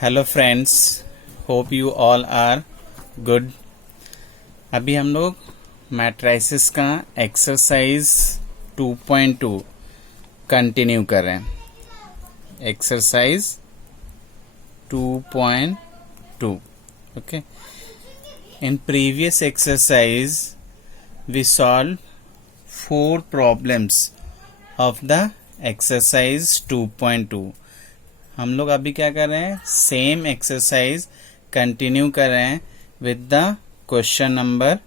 Hello friends, hope you all are good. अभी हम लोग मैट्रिसेस का एक्सरसाइज 2.2 कंटिन्यू कर रहे हैं। Exercise 2.2 okay. In previous exercise we solve 4 problems of the exercise 2.2। हम लोग अभी क्या कर रहे हैं, सेम एक्सरसाइज कंटिन्यू कर रहे हैं with the question number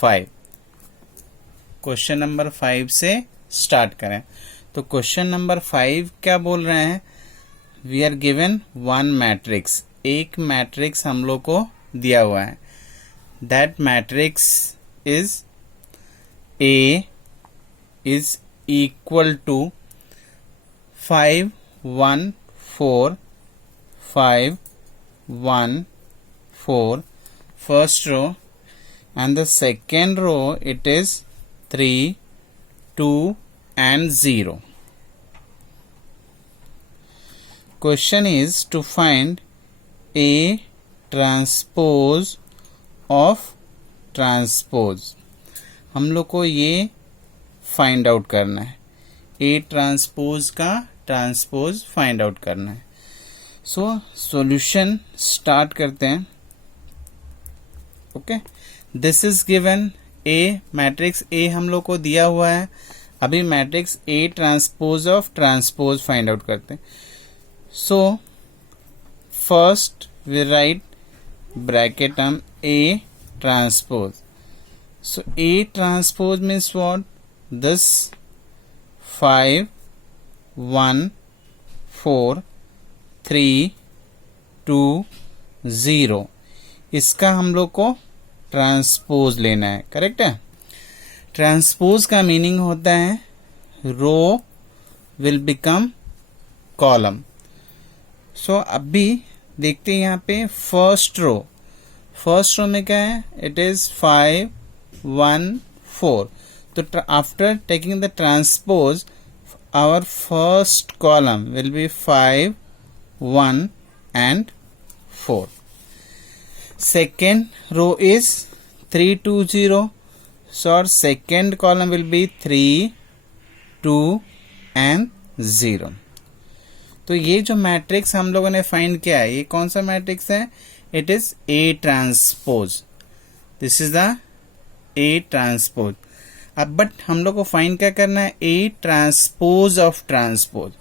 5। Question number 5 से स्टार्ट करें। तो क्वेश्चन नंबर 5 क्या बोल रहे हैं, we are given one matrix. एक मैट्रिक्स हम लोग को दिया हुआ है। That matrix is A is equal to 5 1 4 5 1 4 first row, and the second row it is 3 2 and 0. Question is to find A transpose of transpose. हम लोग को ये फाइंड आउट करना है, ए ट्रांसपोज का ट्रांसपोज फाइंड आउट करना है। So solution start करते हैं। Okay, this is given a matrix A हम लोग को दिया हुआ है। अभी matrix A transpose of transpose find out करते हैं। So first we write bracket हम A transpose. So A transpose means what, this 5 1 4 3 2 0, इसका हम लोग को ट्रांसपोज लेना है। करेक्ट है। ट्रांसपोज का मीनिंग होता है रो विल बिकम कॉलम। सो अभी देखते हैं यहाँ पे फर्स्ट रो में क्या है, इट इज 5 1 4। तो after taking the transpose our first column will be 5 1 and 4. Second row is 3 2 0, so our second column will be 3 2 and 0. तो ये जो मैट्रिक्स हम लोगों ने फाइंड किया है, ये कौन सा मैट्रिक्स है, it is A transpose. This is the A transpose. अब बट हम लोग को फाइंड क्या करना है, A transpose of transpose.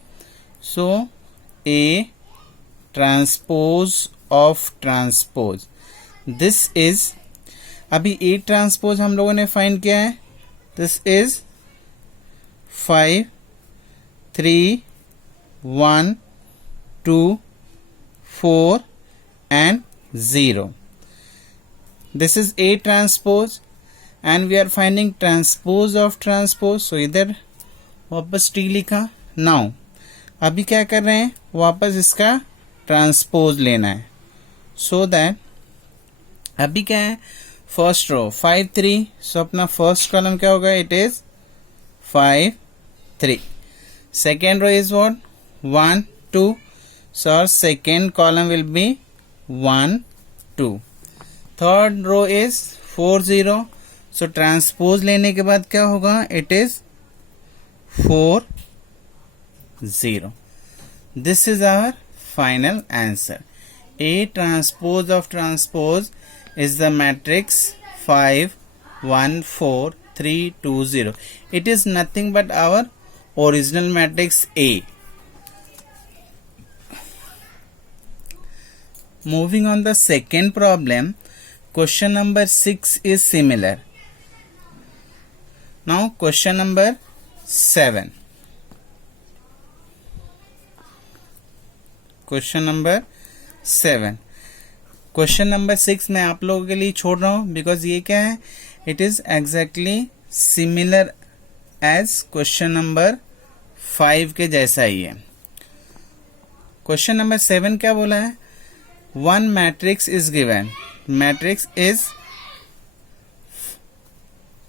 So A transpose of transpose, this is, अभी ए ट्रांसपोज हम लोगों ने फाइंड किया है, this is 5 3 1 2 4 and 0. This is A transpose and we are finding transpose of transpose. So इधर वापस T लिखा। Now अभी क्या कर रहे हैं, वापस इसका ट्रांसपोज लेना है। So that अभी क्या है, फर्स्ट रो 5 3, सो अपना फर्स्ट कॉलम क्या होगा, it is 5 3। Second row is what, 1 2, so our second column will be 1 2. Third row is 4 0, so transpose लेने के बाद क्या होगा, it is 4 0. This is our final answer. A transpose of transpose is the matrix 5 1 4 3 2 0. It is nothing but our original matrix A. Moving on the second problem, question number 6 is similar. Now question number 7. Question number 7. Question number 6 मैं आप लोगों के लिए छोड़ रहा हूं because ये क्या है, it is exactly similar as question number 5 के जैसा ही है। क्वेश्चन नंबर 7 क्या बोला है, one matrix is given, matrix is,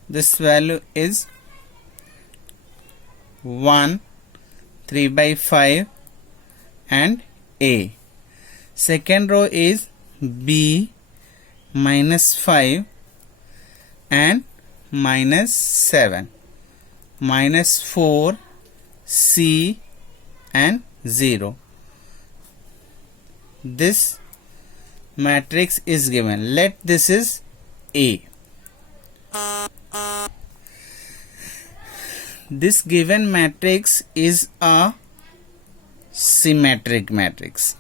this value is 1 3/5 and A. second row is B -5 and -7, -4 C and 0. This matrix is given. Let this is A. This given matrix is a symmetric matrix.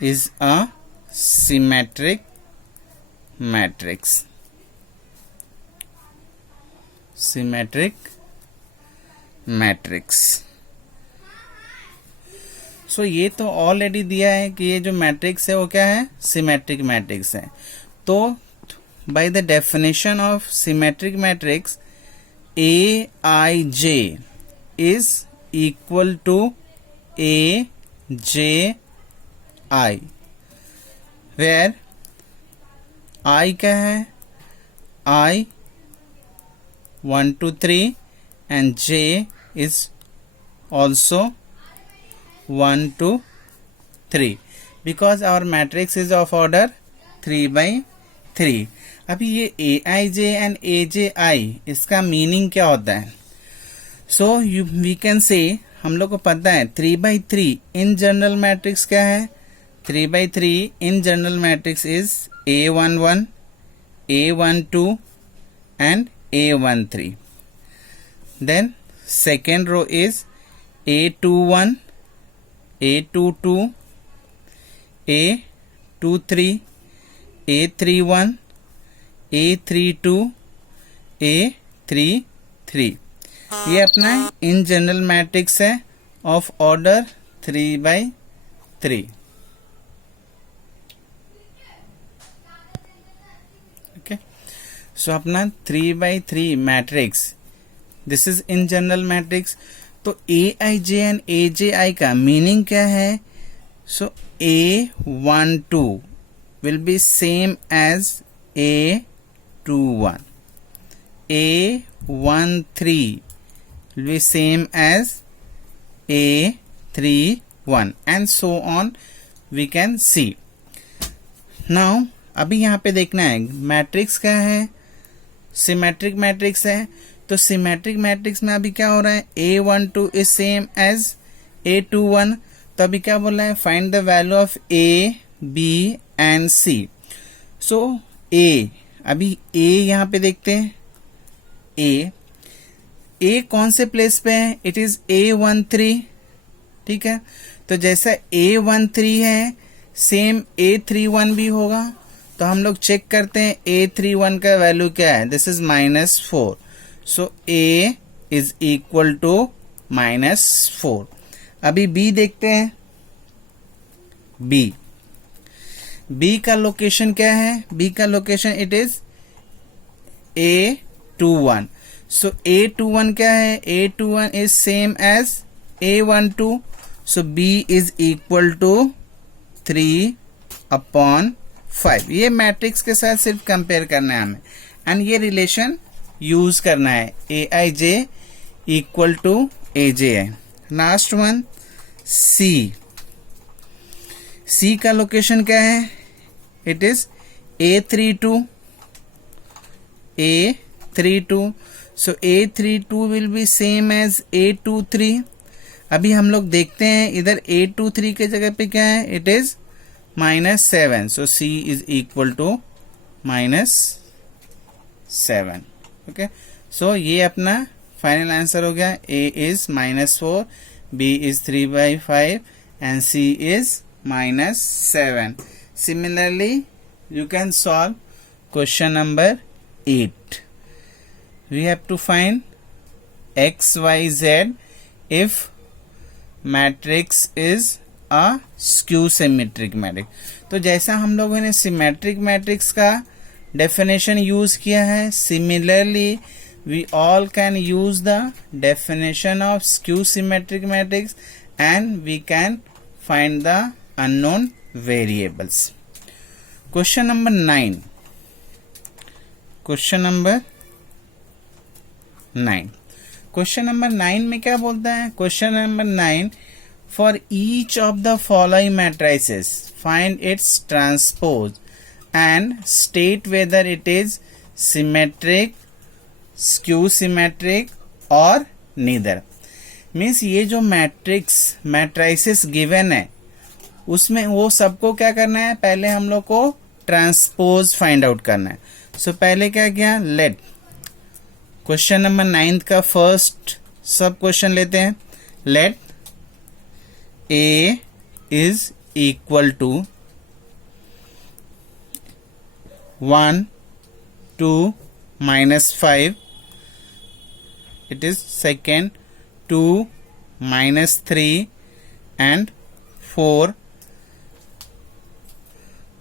Is a symmetric matrix. Symmetric matrix. सो ये तो already दिया है कि ये जो matrix है वो क्या है, सिमेट्रिक मैट्रिक्स है. तो by the definition of symmetric matrix A I J is equal to A J I, where I क्या है, आई 1 2 3 and j is also 1 2 3 because our matrix is of order 3/3. अभी ये aij and aj इसका meaning क्या होता है? So we can say, हम लोग को पता है 3/3 इन जनरल मैट्रिक्स क्या है, 3/3 in general matrix is a11 a12 and a13. Then second row is a21 a22 a23 a31 a32 a33. ये अपना इन जनरल मैट्रिक्स है ऑफ ऑर्डर 3/3. ओके, सो अपना 3/3 matrix, this is in general matrix. तो ए I J and A J आई का meaning क्या है? So A12 will be same as A21, A13 will be same as A31 and so on we can see. Now अभी यहाँ पे देखना है matrix क्या है, सिमेट्रिक मैट्रिक्स है. तो सिमेट्रिक मैट्रिक्स में अभी क्या हो रहा है, A12 is same as A21. तो अभी क्या बोल रहा है, find the value of A, B and C. So A, अभी A यहाँ पे देखते हैं. A कौन से प्लेस पे है, इट इज A13. ठीक है, तो जैसा A13 है सेम A31 भी होगा. तो हम लोग चेक करते हैं A31 का वैल्यू क्या है, दिस इज -4. सो A इज इक्वल टू -4. अभी B देखते हैं. B का लोकेशन क्या है, B का location it is A21. So A21 क्या है, A21 is same as A12. सो B इज इक्वल टू 3/5. ये मैट्रिक्स के साथ सिर्फ कंपेयर करना है हमें एंड ये रिलेशन यूज करना है, ए I J equal to A J है. लास्ट वन C का लोकेशन क्या है, it is A32. So A32 will be same as A23. अभी हम लोग देखते हैं इधर A23 के जगह पे क्या है, it is -7. So C is equal to -7. Okay, so ये अपना फाइनल आंसर हो गया. A is -4, B is 3/5 and C is -7. Similarly, you can solve question number 8. We have to find x, y, z if matrix is a skew symmetric matrix. तो जैसा हम लोगों ने symmetric matrix का definition use किया है, similarly we all can use the definition of skew symmetric matrix and we can find the unknown variables. Question number 9. Question number 9 में क्या बोलता है, question number 9, For each of the following matrices, find its transpose and state whether it is symmetric, skew symmetric or neither. Means ये जो matrices given है उसमें वो सबको क्या करना है, पहले हम लोग को ट्रांसपोज फाइंड आउट करना है. सो पहले क्या किया, लेट क्वेश्चन नंबर 9 का फर्स्ट सब क्वेश्चन लेते हैं. Let A is equal to 1, 2, minus 5. It is second 2, minus 3 and 4,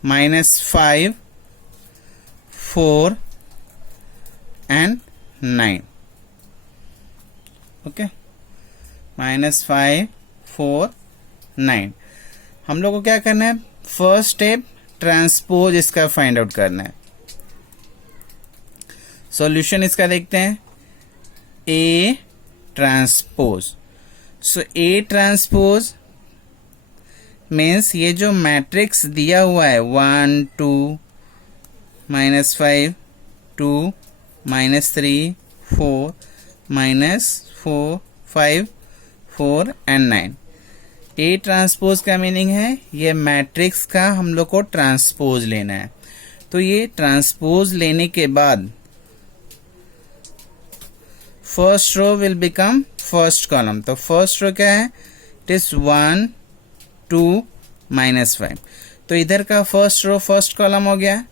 minus 5, 4 and 9. Okay, minus 5, 4, 9. हम लोग को क्या करना है, फर्स्ट स्टेप ट्रांसपोज इसका फाइंड आउट करना है. सॉल्यूशन इसका देखते हैं. ए transpose. So A transpose means ये जो मैट्रिक्स दिया हुआ है 1, 2, minus 5, 2, minus 3, 4, minus 4, 5, 4 and 9. A transpose का मीनिंग है ये मैट्रिक्स का हम लोग को ट्रांसपोज लेना है. तो ये ट्रांसपोज लेने के बाद first row will become first column. तो फर्स्ट रो क्या है, इट इज 1, 2, minus 5. तो इधर का फर्स्ट रो फर्स्ट कॉलम हो गया.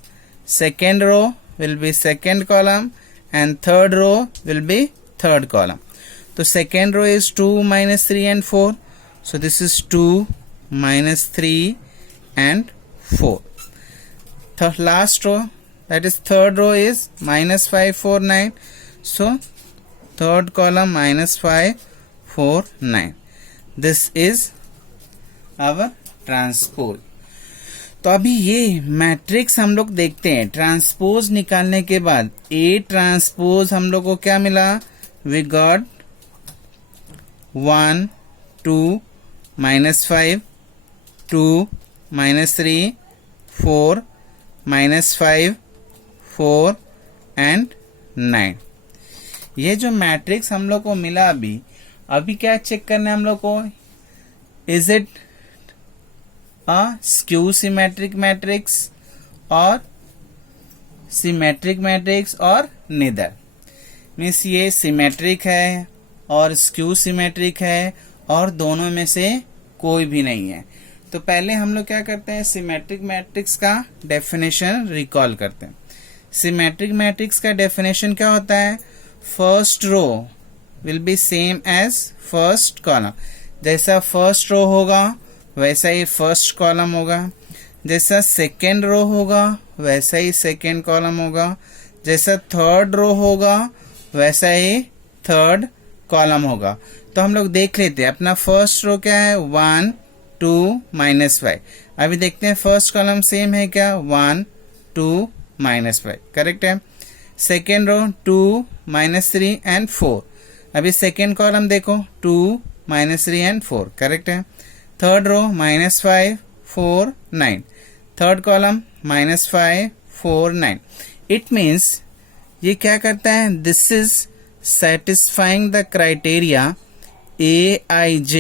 Second row will be second column and third row will be third column. तो second row is 2, minus 3 and 4. So this is 2, minus 3 and 4. The last row, that is third row, is minus 5, 4, 9. So third column minus 5, 4, 9. This is our transpose. तो अभी ये matrix हम लोग देखते हैं. Transpose निकालने के बाद ए ट्रांसपोज हम लोग को क्या मिला, we got 1, 2, minus 5, 2, minus 3, 4, minus 5, 4 and 9. ये जो मैट्रिक्स हम लोग को मिला अभी क्या चेक करना है हम लोग को, is it a skew symmetric matrix और सिमेट्रिक मैट्रिक्स और नेदर. मीन्स ये सिमेट्रिक है और स्क्यू सिमेट्रिक है और दोनों में से कोई भी नहीं है. तो पहले हम लोग क्या करते हैं, सिमेट्रिक मैट्रिक्स का डेफिनेशन रिकॉल करते हैं. सिमेट्रिक मैट्रिक्स का डेफिनेशन क्या होता है, first row will be same as first column. जैसा फर्स्ट रो होगा वैसा ही फर्स्ट कॉलम होगा. जैसा सेकेंड रो होगा वैसा ही सेकेंड कॉलम होगा. जैसा थर्ड रो होगा वैसा ही थर्ड कॉलम होगा. तो हम लोग देख लेते हैं अपना फर्स्ट रो क्या है, 1, 2, minus 5. अभी देखते हैं फर्स्ट कॉलम सेम है क्या, 1, 2, minus 5. करेक्ट है. Second row 2, minus 3 and 4. अभी सेकेंड कॉलम देखो 2, minus 3 and 4. करेक्ट है. Third row minus 5, 4, 9. Third column minus 5, 4, 9. It means ये क्या करता है, this is satisfying the criteria Aij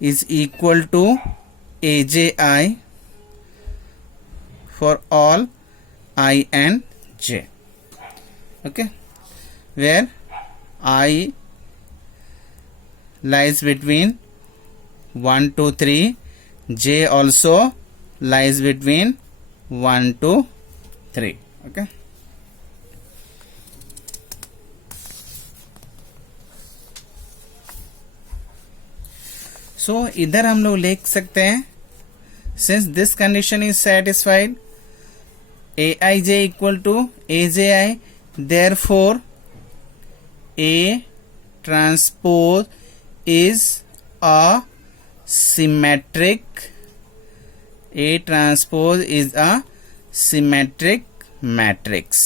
is equal to Aj for all I and j. Okay, where I lies between 1 to 3, j also lies between 1 to 3. Okay. So इधर हम लोग लिख सकते हैं, since this condition is satisfied, Aij equal to Aj, therefore A transpose is a symmetric, A transpose is a symmetric matrix.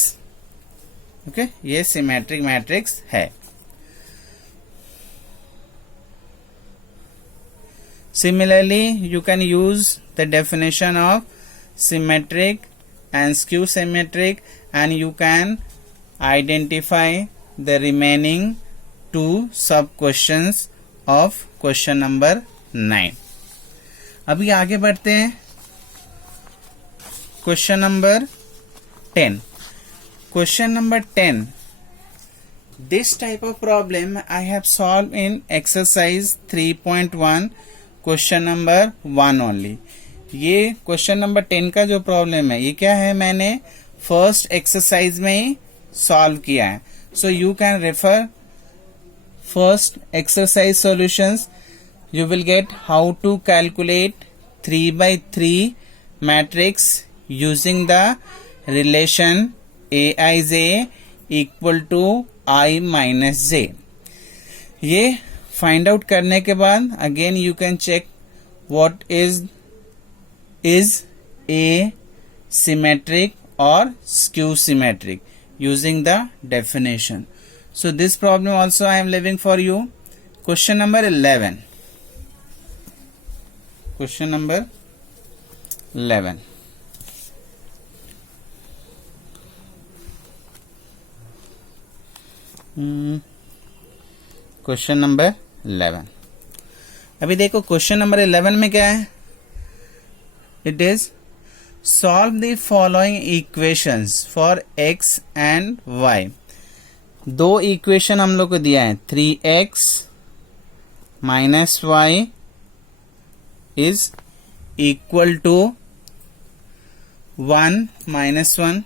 Okay, ये symmetric matrix है. Similarly, you can use the definition of symmetric and skew symmetric, and you can identify the remaining two sub questions of question number 9. अभी आगे बढ़ते हैं question number 10. Question number 10. This type of problem I have solved in exercise 3.1 question number 1 only. ये question number 10 का जो problem है ये क्या है, मैंने फर्स्ट एक्सरसाइज में ही सॉल्व किया है. So you can refer first exercise solutions. You will get how to calculate 3/3 matrix using the relation Aij equal to I minus j. ये फाइंड आउट करने के बाद again you can check what is A symmetric or skew symmetric using the definition. So this problem also I am leaving for you. Question number 11. Question number 11. Question number 11. अभी देखो question number 11 में क्या है. It is solve the following equations for x and y. दो equation हम लोग को दिया है. 3x minus y is equal to 1 minus 1.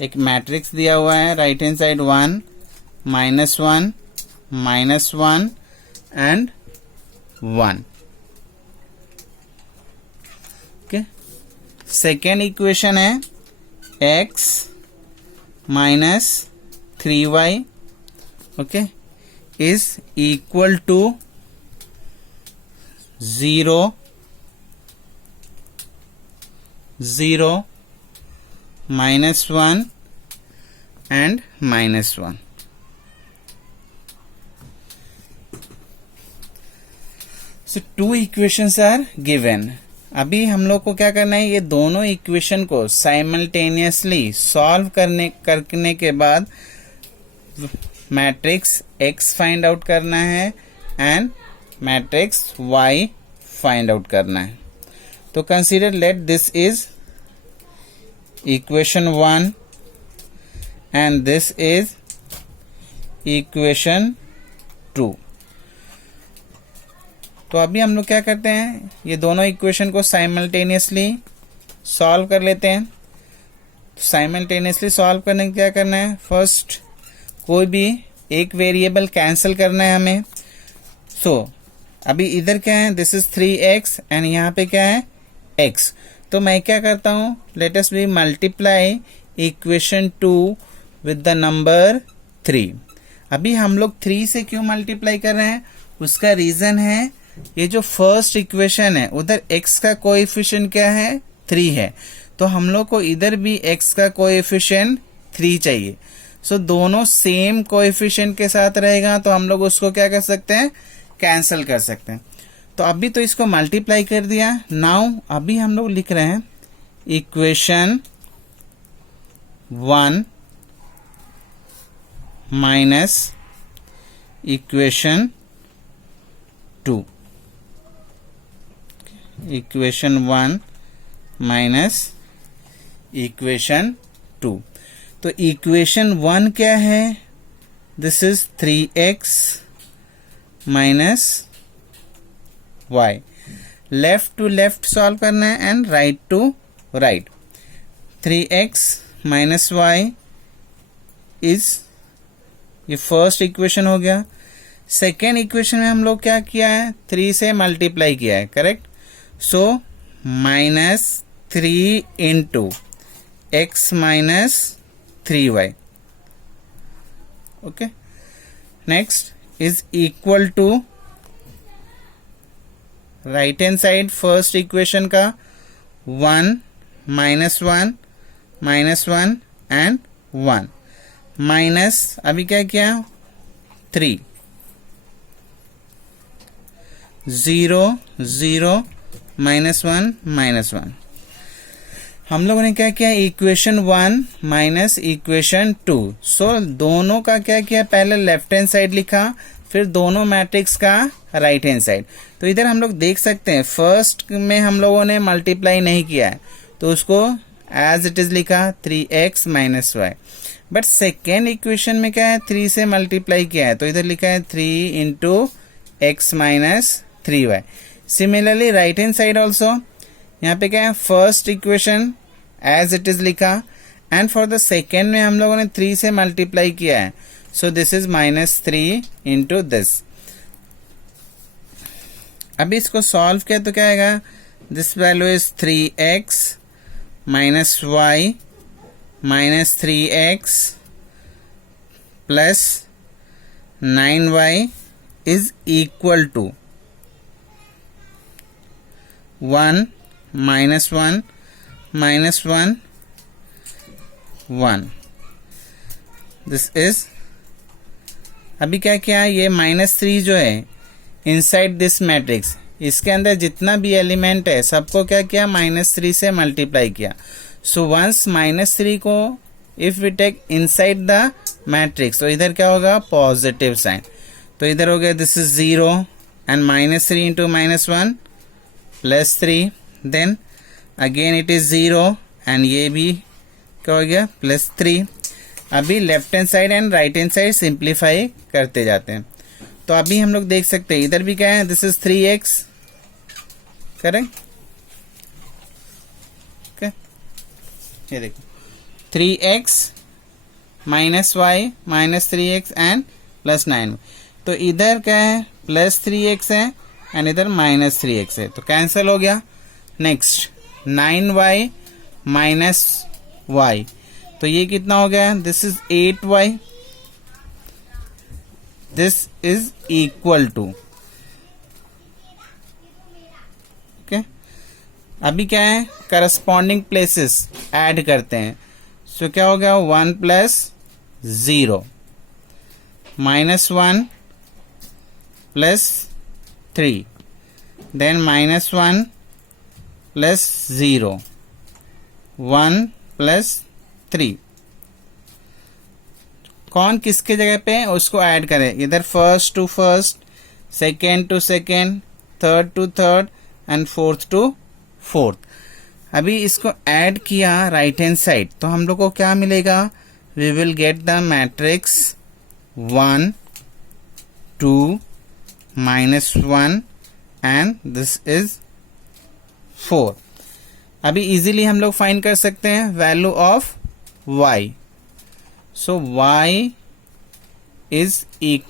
एक मैट्रिक्स दिया हुआ है right hand side 1 minus 1 minus 1 and 1. Okay. Second equation है x minus 3y okay is equal to 0 0 minus 1 and minus 1. So two equations are given. अभी हम लोग को क्या करना है, ये दोनों इक्वेशन को साइमल्टेनियसली सॉल्व करने के बाद मैट्रिक्स x फाइंड आउट करना है and matrix y find out करना है. तो consider let this is equation 1 and this is equation 2. तो अभी हम लोग क्या करते हैं, ये दोनों इक्वेशन को साइमल्टेनियसली सॉल्व कर लेते हैं. साइमल्टेनियसली सॉल्व करने के क्या करना है, फर्स्ट कोई भी एक वेरिएबल कैंसिल करना है हमें. सो अभी इधर क्या है, दिस इज 3x एंड यहाँ पे क्या है x. तो मैं क्या करता हूं, let us B multiply equation 2 with the number 3. अभी हम लोग 3 से क्यों मल्टीप्लाई कर रहे हैं, उसका रीजन है ये जो फर्स्ट इक्वेशन है उधर x का कोएफिशिएंट क्या है 3 है. तो हम लोग को इधर भी x का कोएफिशिएंट 3 चाहिए. सो दोनों सेम कोएफिशिएंट के साथ रहेगा तो हम लोग उसको क्या कर सकते हैं, कैंसिल कर सकते हैं. तो अभी तो इसको मल्टीप्लाई कर दिया. नाउ अभी हम लोग लिख रहे हैं equation 1 minus equation 2. Equation 1 minus equation 2. तो इक्वेशन 1 क्या है, this is 3x minus y. Left to left solve करना है and right to right. 3x minus y is ये फर्स्ट इक्वेशन हो गया. सेकेंड इक्वेशन में हम लोग क्या किया है, 3 से मल्टीप्लाई किया है, correct. So minus 3 into x minus 3y. Okay. Next is equal to right hand side first equation का 1 माइनस 1 माइनस 1 एंड 1 माइनस अभी क्या किया 3. 0 0 -1 -1। हम लोगों ने क्या किया, इक्वेशन 1 माइनस इक्वेशन 2। सो दोनों का क्या किया, पहले लेफ्ट हैंड साइड लिखा, फिर दोनों मैट्रिक्स का राइट हैंड साइड। तो इधर हम लोग देख सकते हैं फर्स्ट में हम लोगों ने मल्टीप्लाई नहीं किया है, तो उसको एज इट इज लिखा 3x minus y. But second equation में क्या है, 3 से मल्टीप्लाई किया है, तो इधर लिखा है 3 into x minus 3y। Similarly right hand side also, यहाँ पे क्या है, first equation as it is लिखा, एंड फॉर द सेकेंड में हम लोगों ने 3 से मल्टीप्लाई किया है, so this is -3 into this. अभी इसको सॉल्व किया तो क्या आएगा, this value is 3x minus y minus 3x plus 9y is equal to 1 minus 1 minus 1 1। This is, अभी क्या किया, ये -3 जो है इनसाइड दिस मैट्रिक्स, इसके अंदर जितना भी एलिमेंट है सबको क्या किया, -3 से मल्टीप्लाई किया। सो वंस -3 को if we take inside the matrix, तो इधर क्या होगा, पॉजिटिव साइन। तो इधर हो गया this is 0 and -3 into -1 +3, then again it is 0 and ये भी क्या हो गया, +3। अभी left hand side and right hand side simplify करते जाते हैं। तो अभी हम लोग देख सकते हैं इधर भी क्या है, this is 3x, correct, okay. ये देखो 3x minus y minus 3x and +9। तो इधर क्या है, +3x है एंड इधर -3x है, तो कैंसिल हो गया। नेक्स्ट 9y माइनस y, तो ये कितना हो गया, this is 8y, this is equal to, okay. अभी क्या है, करस्पॉन्डिंग प्लेसेस ऐड करते हैं, सो क्या हो गया, 1 + 0 -1 + 3, देन -1 + 0 1 + 3। कौन किसके जगह पे है उसको ऐड करें, इधर first to first, second to second, third to third and fourth to fourth. अभी इसको ऐड किया राइट हैंड साइड, तो हम लोग को क्या मिलेगा, we will get the matrix 1 2 -1 and this is 4। अभी इजीली हम लोग फाइंड कर सकते हैं value of y। So y is equal